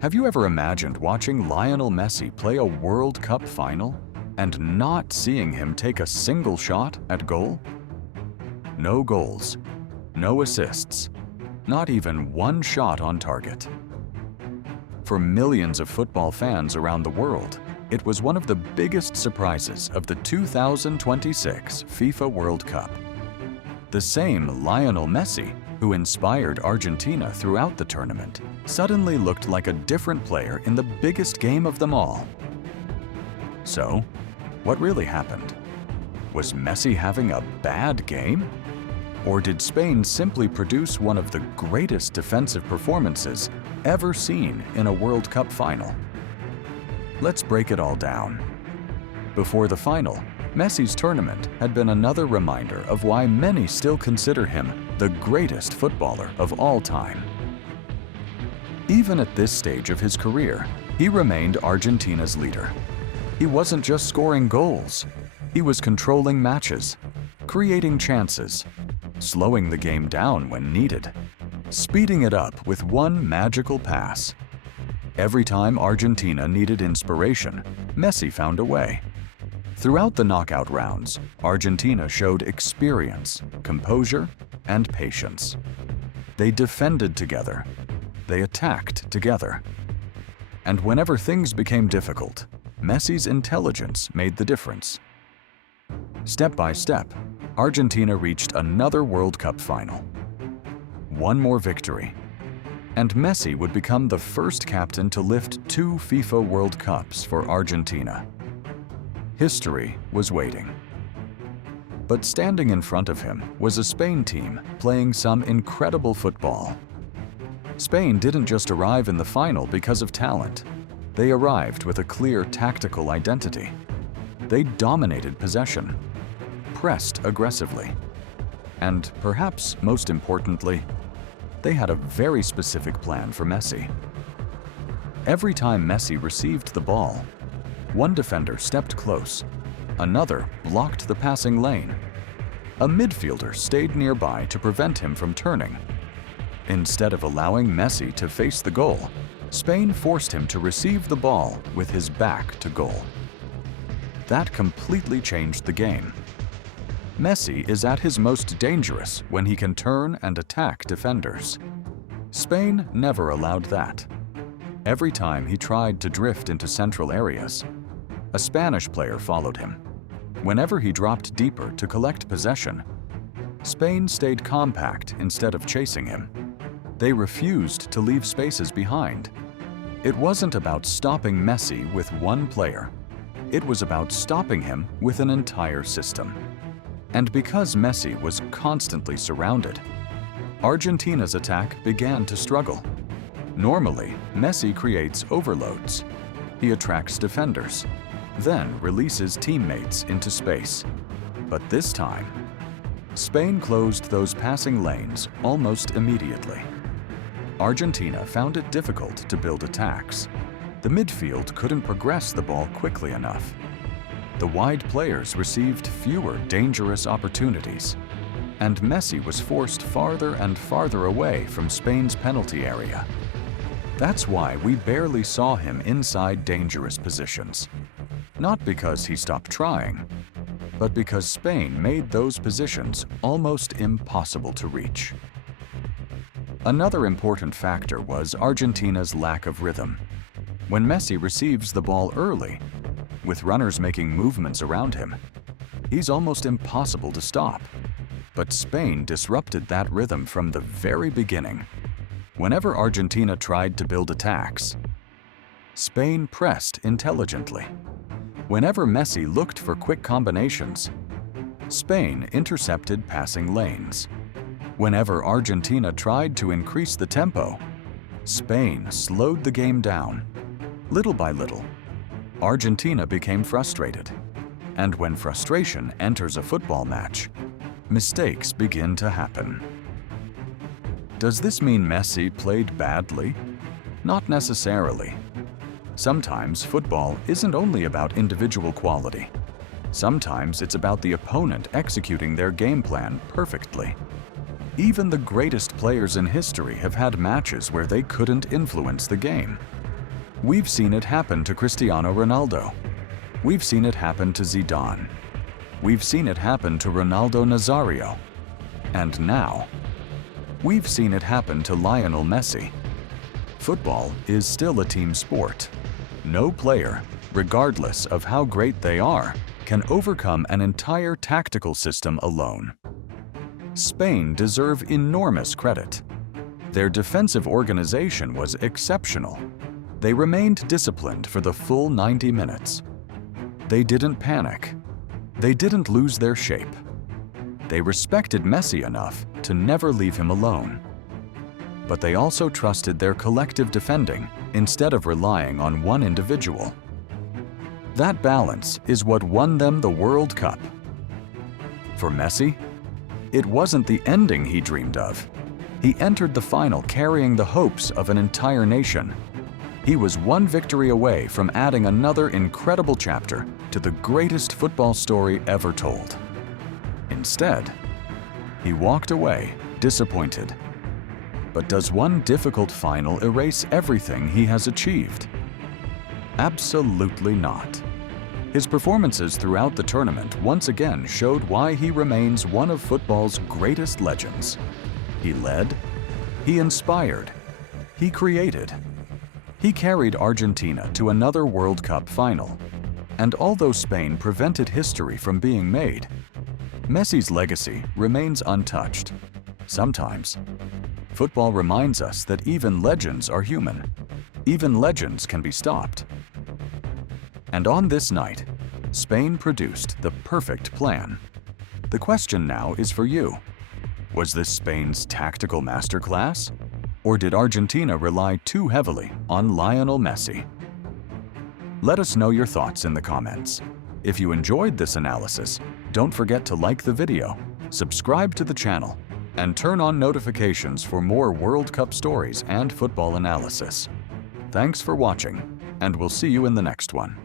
Have you ever imagined watching Lionel Messi play a World Cup final and not seeing him take a single shot at goal? No goals, no assists, not even one shot on target. For millions of football fans around the world, it was one of the biggest surprises of the 2026 FIFA World Cup. The same Lionel Messi, who inspired Argentina throughout the tournament, suddenly looked like a different player in the biggest game of them all. So, what really happened? Was Messi having a bad game? Or did Spain simply produce one of the greatest defensive performances ever seen in a World Cup final? Let's break it all down. Before the final, Messi's tournament had been another reminder of why many still consider him the greatest footballer of all time. Even at this stage of his career, he remained Argentina's leader. He wasn't just scoring goals, he was controlling matches, creating chances, slowing the game down when needed, speeding it up with one magical pass. Every time Argentina needed inspiration, Messi found a way. Throughout the knockout rounds, Argentina showed experience, composure, and patience. They defended together. They attacked together. And whenever things became difficult, Messi's intelligence made the difference. Step by step, Argentina reached another World Cup final. One more victory, and Messi would become the first captain to lift 2 FIFA World Cups for Argentina. History was waiting. But standing in front of him was a Spain team playing some incredible football. Spain didn't just arrive in the final because of talent. They arrived with a clear tactical identity. They dominated possession, pressed aggressively, and perhaps most importantly, they had a very specific plan for Messi. Every time Messi received the ball, one defender stepped close, another blocked the passing lane. A midfielder stayed nearby to prevent him from turning. Instead of allowing Messi to face the goal, Spain forced him to receive the ball with his back to goal. That completely changed the game. Messi is at his most dangerous when he can turn and attack defenders. Spain never allowed that. Every time he tried to drift into central areas, a Spanish player followed him. Whenever he dropped deeper to collect possession, Spain stayed compact instead of chasing him. They refused to leave spaces behind. It wasn't about stopping Messi with one player. It was about stopping him with an entire system. And because Messi was constantly surrounded, Argentina's attack began to struggle. Normally, Messi creates overloads. He attracts defenders, then releases teammates into space. But this time, Spain closed those passing lanes almost immediately. Argentina found it difficult to build attacks. The midfield couldn't progress the ball quickly enough. The wide players received fewer dangerous opportunities, and Messi was forced farther and farther away from Spain's penalty area. That's why we barely saw him inside dangerous positions. Not because he stopped trying, but because Spain made those positions almost impossible to reach. Another important factor was Argentina's lack of rhythm. When Messi receives the ball early, with runners making movements around him, he's almost impossible to stop. But Spain disrupted that rhythm from the very beginning. Whenever Argentina tried to build attacks, Spain pressed intelligently. Whenever Messi looked for quick combinations, Spain intercepted passing lanes. Whenever Argentina tried to increase the tempo, Spain slowed the game down. Little by little, Argentina became frustrated. And when frustration enters a football match, mistakes begin to happen. Does this mean Messi played badly? Not necessarily. Sometimes football isn't only about individual quality. Sometimes it's about the opponent executing their game plan perfectly. Even the greatest players in history have had matches where they couldn't influence the game. We've seen it happen to Cristiano Ronaldo. We've seen it happen to Zidane. We've seen it happen to Ronaldo Nazario. And now, we've seen it happen to Lionel Messi. Football is still a team sport. No player, regardless of how great they are, can overcome an entire tactical system alone. Spain deserve enormous credit. Their defensive organization was exceptional. They remained disciplined for the full 90 minutes. They didn't panic. They didn't lose their shape. They respected Messi enough to never leave him alone. But they also trusted their collective defending instead of relying on one individual. That balance is what won them the World Cup. For Messi, it wasn't the ending he dreamed of. He entered the final carrying the hopes of an entire nation. He was one victory away from adding another incredible chapter to the greatest football story ever told. Instead, he walked away disappointed. But does one difficult final erase everything he has achieved? Absolutely not. His performances throughout the tournament once again showed why he remains one of football's greatest legends. He led, he inspired, he created. He carried Argentina to another World Cup final. And although Spain prevented history from being made, Messi's legacy remains untouched. Sometimes, football reminds us that even legends are human. Even legends can be stopped. And on this night, Spain produced the perfect plan. The question now is for you. Was this Spain's tactical masterclass? Or did Argentina rely too heavily on Lionel Messi? Let us know your thoughts in the comments. If you enjoyed this analysis, don't forget to like the video, subscribe to the channel, and turn on notifications for more World Cup stories and football analysis. Thanks for watching, and we'll see you in the next one.